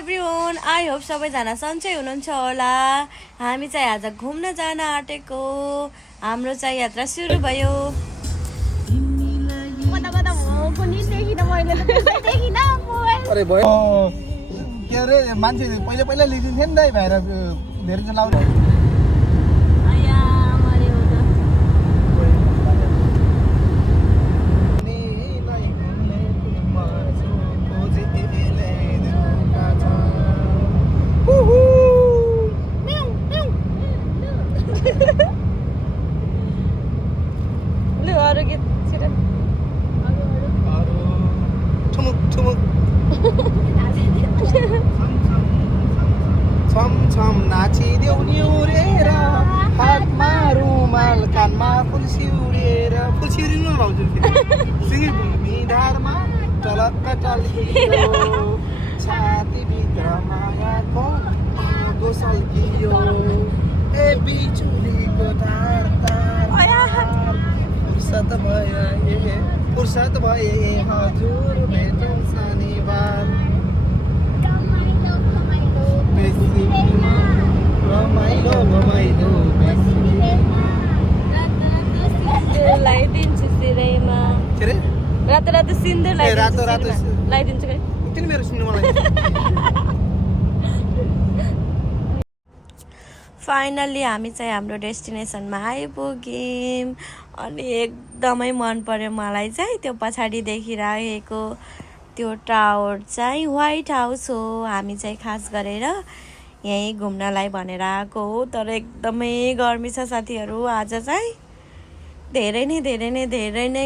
Everyone, I hope सबैजना सन्चै हुनुहुन्छ होला। हामी चाहिँ आज घुम्न जान आँटेको, हाम्रो चाहिँ यात्रा सुरु भयो। अरे भयो के अरे मान्छे पहिला लिदिन्थ्यो नि त भाइर धेरै जन लाउने छम नाचिदेऊ निउरेर हातमा रुमाल कानमा फुल सिउरेर फुल सिउरिनु भाउजू सिंगी भूमि धारमा टलक्क टल्कियो छातीभित्र मायाको आगो सल्कियो ए बिजुलीको तार तार फुर्सद भए हजुर भेटौँ शनिबार रमाइलो लगाइदिन्छु सिरैमा रातो रातो सिन्दुर लगाइदिन्छु किन मेरो सुन्नु मलाई फाइनल्ली हामी चाहिँ हाम्रो डेस्टिनेसनमा आइपुग्यौँ अनि एकदमै मन पर्यो मलाई चाहिँ त्यो पछाडि देखिरहेको त्यो टावर चाहिँ व्हाइट हाउस हो। हामी चाहिँ खास गरेर यहीँ घुम्नलाई भनेर आएको हो, तर एकदमै गर्मी छ साथीहरू। आज चाहिँ धेरै नै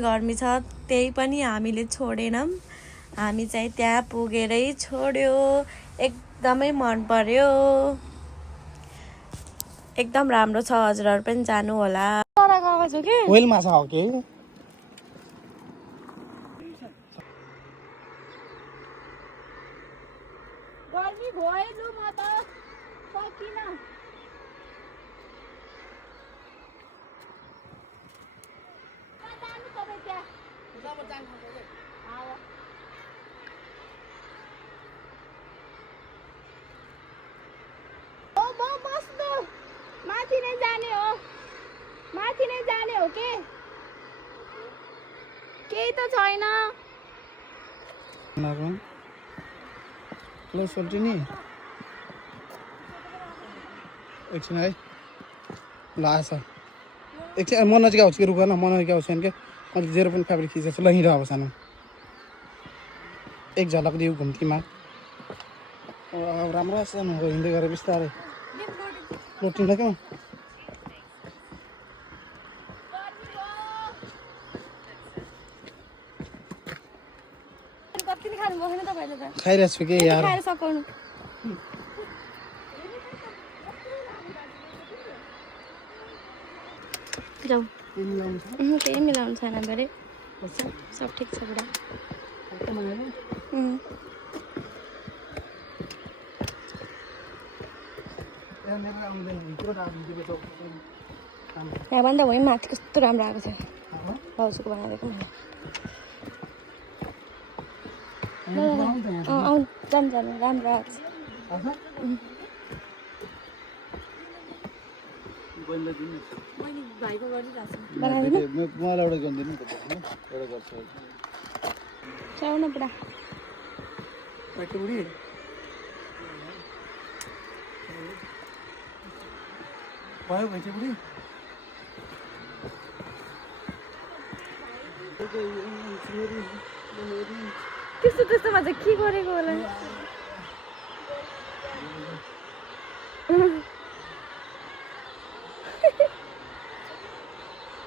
गर्मी छ, त्यही पनि हामीले छोडेनौँ। हामी चाहिँ त्यहाँ पुगेरै छोड्यो। एकदमै मन पर्यो, एकदम राम्रो छ। हजुरहरू पनि जानु होला। वेल माछा हो के गर्मी भयो म त सकिन। माथि नै जाने हो के केही त छैन। ल सोल्टी नि एकछिन है ल आछ एकछिन म नजिक आउँछु कि रुक न, म नजिक आउँछु के मैले 0.5 खिचेको छु। ल हिँड अब सानो एक झलक दिउ घुम्तीमा राम्रो सानो हो हिँड्दै गरेर बिस्तारै लोटिन्छ क्या खाइरहेको छु कि यार। जाऊ केही मिलाउनु छैन गरे सब ठिक छ बुढा। यहाँभन्दा भयो माथि कस्तो राम्रो आएको थियो भाउजूको बनाइदिएको जानु राम्रो आएको छ न पुरा भयो भैँचे बुढी त्यस्तोमा चाहिँ के गरेको होला।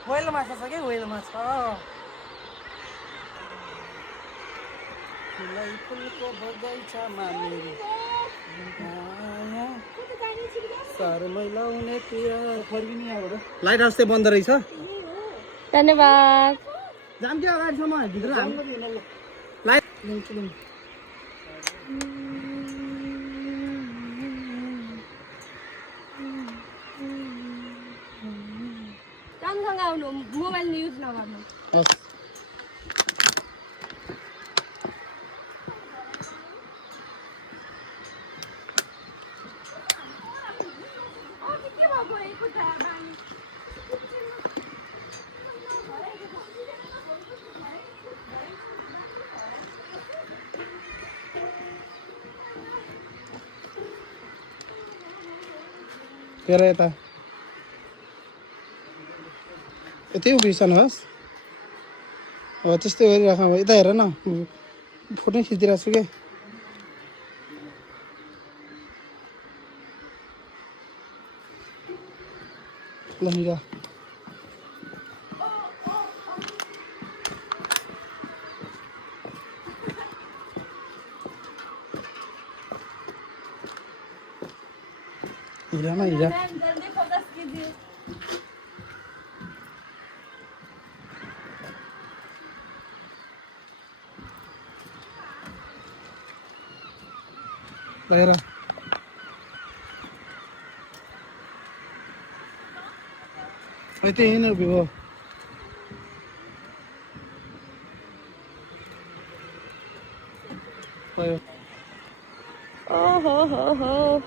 वेल माछा छ कि वेल माछा फुलको बगैँचामा लाइट हाउस चाहिँ बन्द रहेछ। धन्यवाद। जाम के अगाडिसम्म भित्र लाइट राम्रोसँग आउनु, मोबाइल युज नगर्नु। हेर यता यतै उभिसनुहोस् हो त्यस्तै गरिराख यता हेर न फोटो खिचिरहेको छु क्या ल हिँड हिँड न हिँड जल्दी फोकस कीजिए ल हेर यतै हिँड उभि हो भयो ओहो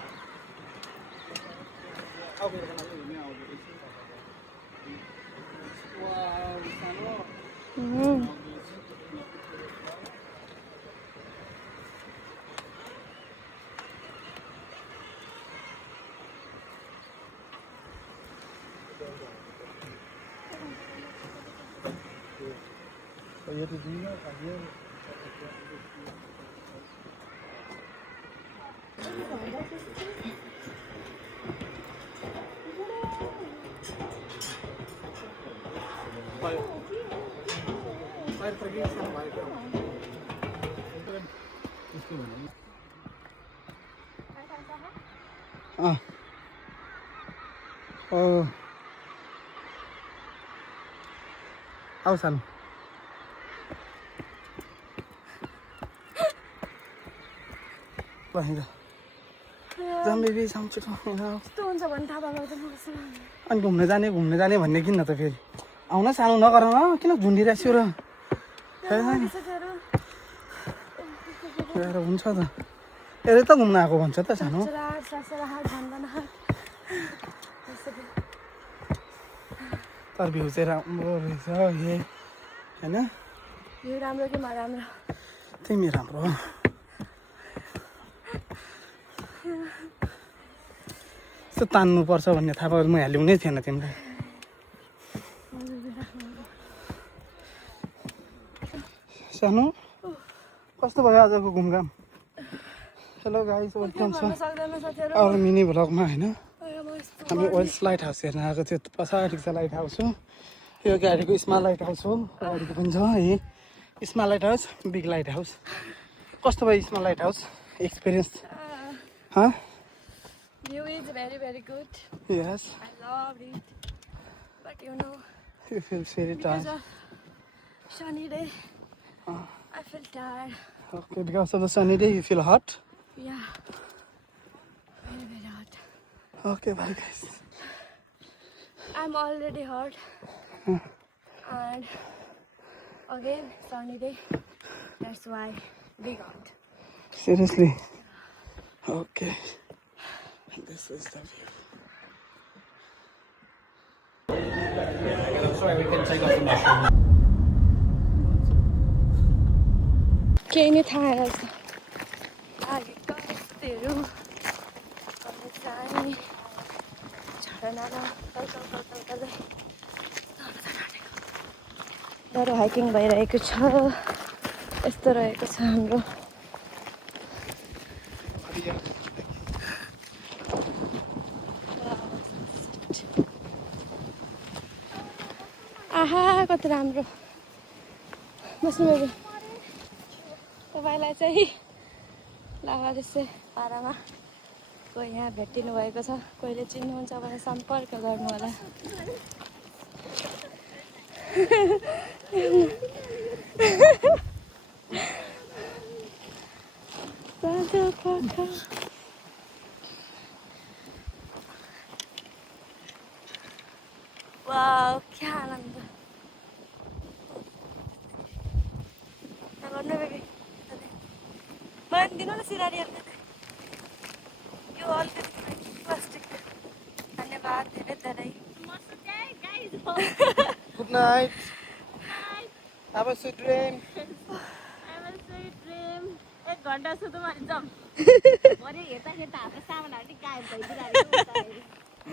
आऊ सानो ल हिँड जाम बेबी जाम छिटो यस्तो हुन्छ भने थाहा पाउँछ अनि घुम्न जाने भन्ने किन त फेरि आउन सानो नगर न किन झुन्डिरहेको छु र हुन्छ त यसले त घुम्न आएको भन्छ त सानो तर भ्यू चाहिँ राम्रो रहेछ हे होइन यो राम्रो कि राम्रो तिमी राम्रो हो यस्तो तान्नुपर्छ भन्ने थाहा पाएर म यहाँ ल्याउनै थिएन तिमीलाई सानो कस्तो भयो आजको घुमघाम हेलो गाइस वेलकम छ अरू मिनी भ्लगमा होइन हामी वेल्स लाइट हाउस हेर्न आएको थियो पछाडि छ लाइट हाउस हो यो गाडीको स्मल लाइट हाउस हो गाडीको पनि छ है small light house big light house कस्तो भयो small light house experience huh view is very good yes I loved it but you know you feel very tired because of sunny day I feel tired okay because of the sunny day you feel hot yeah very hot okay bye guys I'm already hot and again sunny day that's why big hot seriously okay and this is the view sorry we can take off the mushroom केही नै थाहा रहेछ आगेको यस्तोहरू अनि चाहिँ झरनामा तल डर hiking भइरहेको छ यस्तो रहेको छ हाम्रो आहा कति राम्रो बस्नु बेबी तपाईँलाई चाहिँ लाभादेशे पारामा कोही यहाँ भेटिनु भएको छ कोहीले चिन्नुहुन्छ भने सम्पर्क गर्नु होला वाउ क्या आनन्द गर्नु बेबी मलाई दिनु न सिरारी यो अलिकति प्लास्टिक धन्यवाद धेरै धेरै good night have a sweet dream एक घन्टा सुत्नु भने जाम भरे हेर्दा हेर्दा हाम्रो सामानहरू नि गायब भइदिरहेको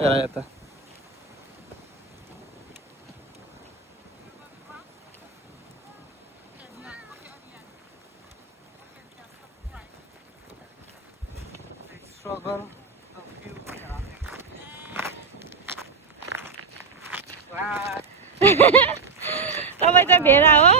हेर यता struggle of you. तपाईँ त भेडा हो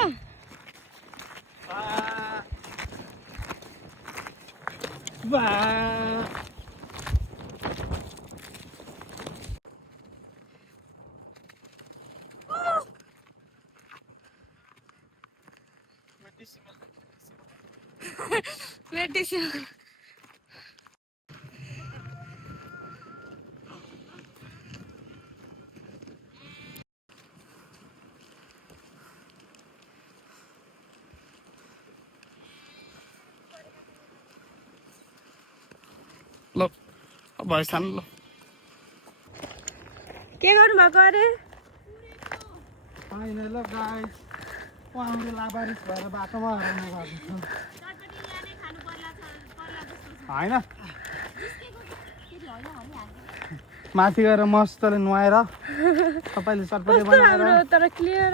ल भएछ ल के गर्नु भएको अरे फाइनल गाइस उहाँले लाबारिस भएर बाटोमा हराउनु भएको छ होइन माथि गएर मस्तले नुहाएर तपाईँले चटपटे बनाएर तर क्लियर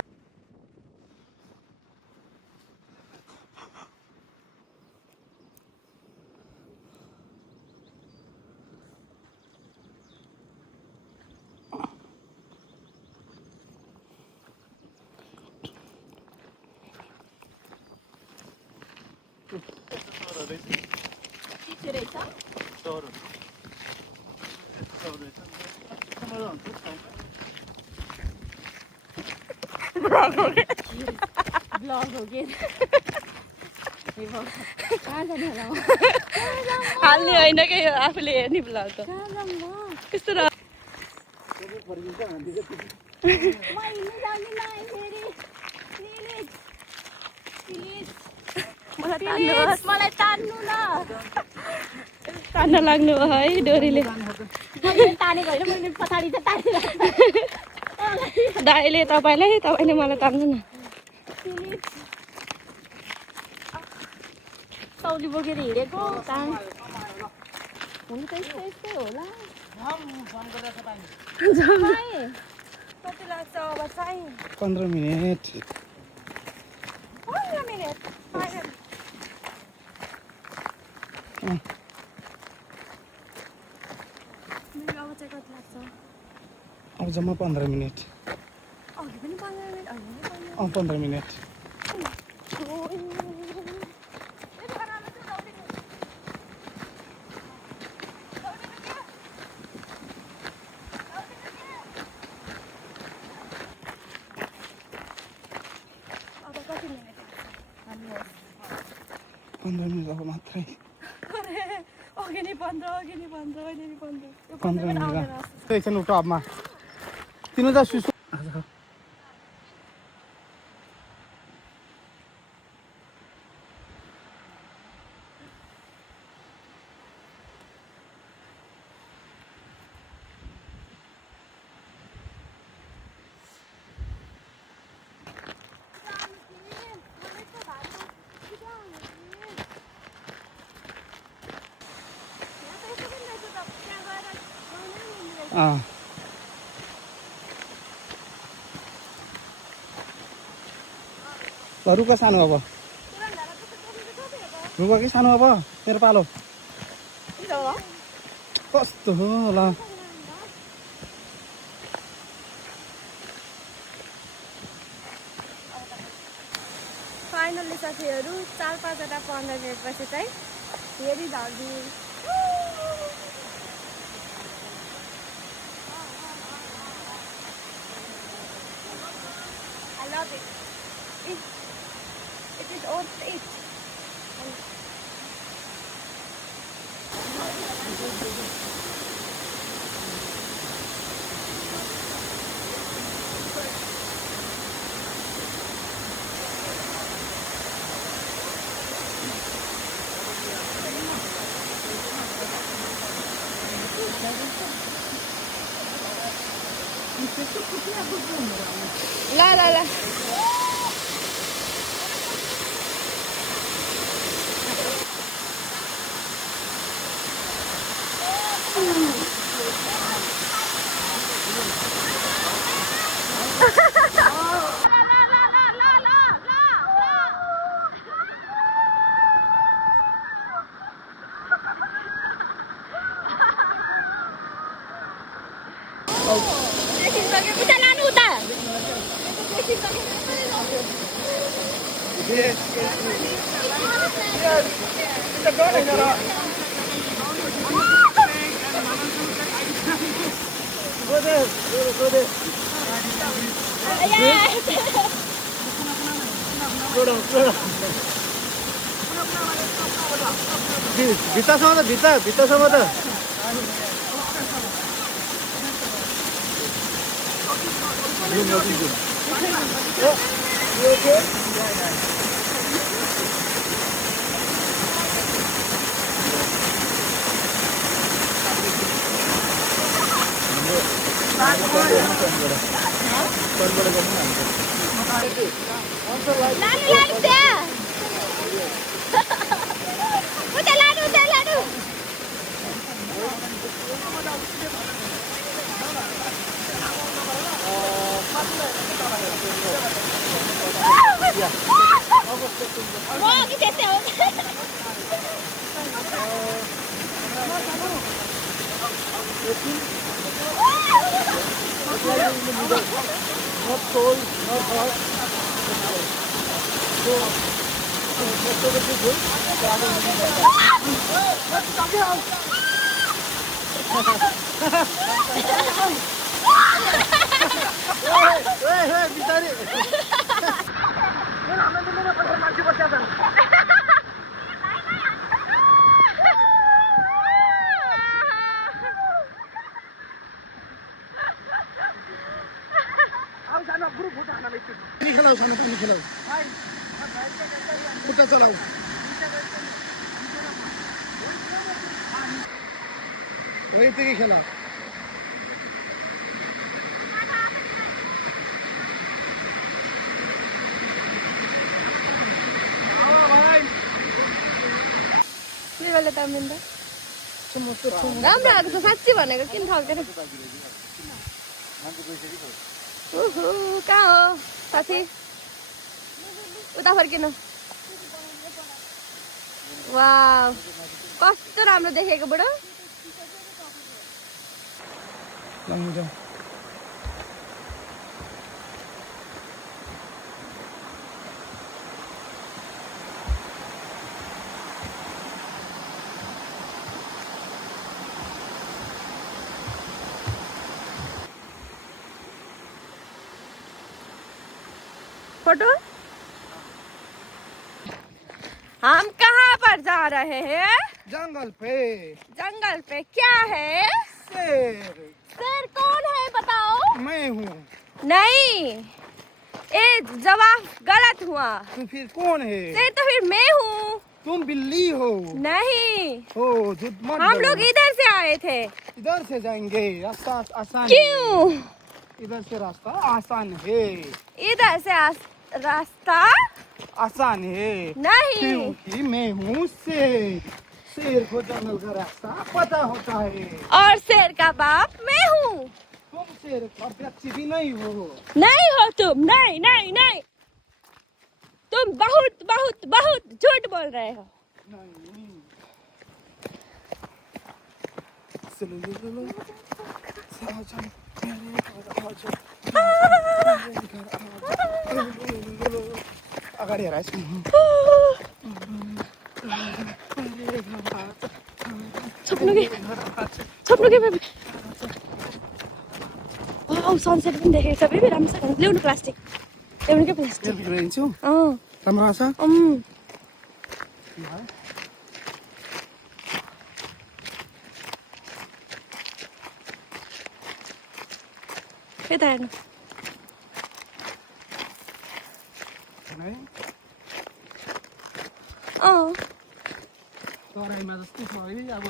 ब्लग हो कि हाल्ने होइन कि आफूले हेर्ने ब्लग त कस्तो र मलाई तान्नु न तान्न लाग्नु भयो है डोरीले तानेको होइन मैले पछाडि त दाइले तपाईँले मलाई तान्नु न तौली बोकेर हिँडेको काम हुनु त यस्तै होला कति लाग्छ अब चाहिँ 15 मिनेट 15 मिनेट अब चाहिँ कति लाग्छ अब जम्मा 15 मिनेट अघि पनि 15 मिनेट 15 मिनेट अब कति मिनेट 15 मिनेट अब मात्रै अघि नै 15 अहिले नि 15 मिनेट एकछिन टपमा तिम्रो त सुसु रुख सानो अब रुख कि सानो अब मेरो पालो कस्तो होला फाइनली साथीहरू 4-5 वटा 15 मिनेटपछि चाहिँ फेरि झार्दी I love it. It is worth it. ल ल ल उता लानु उता Go there. Go there. Go down. Go down. भित्तासम्म त भित्तासम्म त लानु त्यहाँ उता लानु म कि त्यस्तै हो Not cold, not hot. Kita चलाऊ वही तो की खेला के गर्ले त मिन्दा राम्रो आएको छ साँच्ची भनेको किन ठग्दैन कहाँ हो साथी उता फर्किनु वाउ कस्तो राम्रो देखेको बुढो फोटो हम कहाँ पर जा रहे हैं जंगल पे क्या है शेर कौन है बताओ मैं हूँ नहीं ए जवाब गलत हुआ तो फिर कौन है शेर तो फिर मैं हूँ तुम बिल्ली हो नहीं हो झूठ मत हम बोलो। लोग इधर से आए थे इधर से जाएंगे रास्ता आसान क्यों है। इधर से रास्ता आसान है इधर से रास्ता आसान है नहीं क्योंकि मैं हूँ शेर को जंगल का रास्ता पता होता है और शेर का बाप मैं हूँ तुम शेर का बच्ची भी नहीं हो नहीं हो तुम नहीं नहीं नहीं तुम बहुत बहुत बहुत झूठ बोल रहे हो नहीं चलो चलो आजा अगाडि हेर छोप्नु के बेबी वाउ सनसेट पनि देखेको छ बेबी राम्रो छ ल्याउनु प्लास्टिक ल्याउनु के प्लास्टिक ल्याउँछु अँ राम्रो छ यता हेर्नु अँ तराईमा जस्तै छ है अब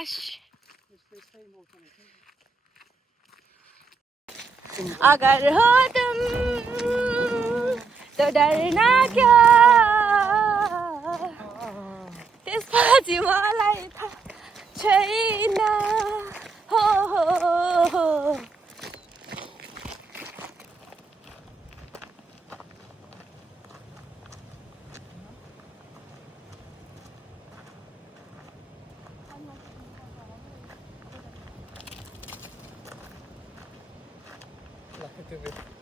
आश अगर हो तुम तो डरना क्या त्यसपछि मलाई थाहा छैन हो Like it to be.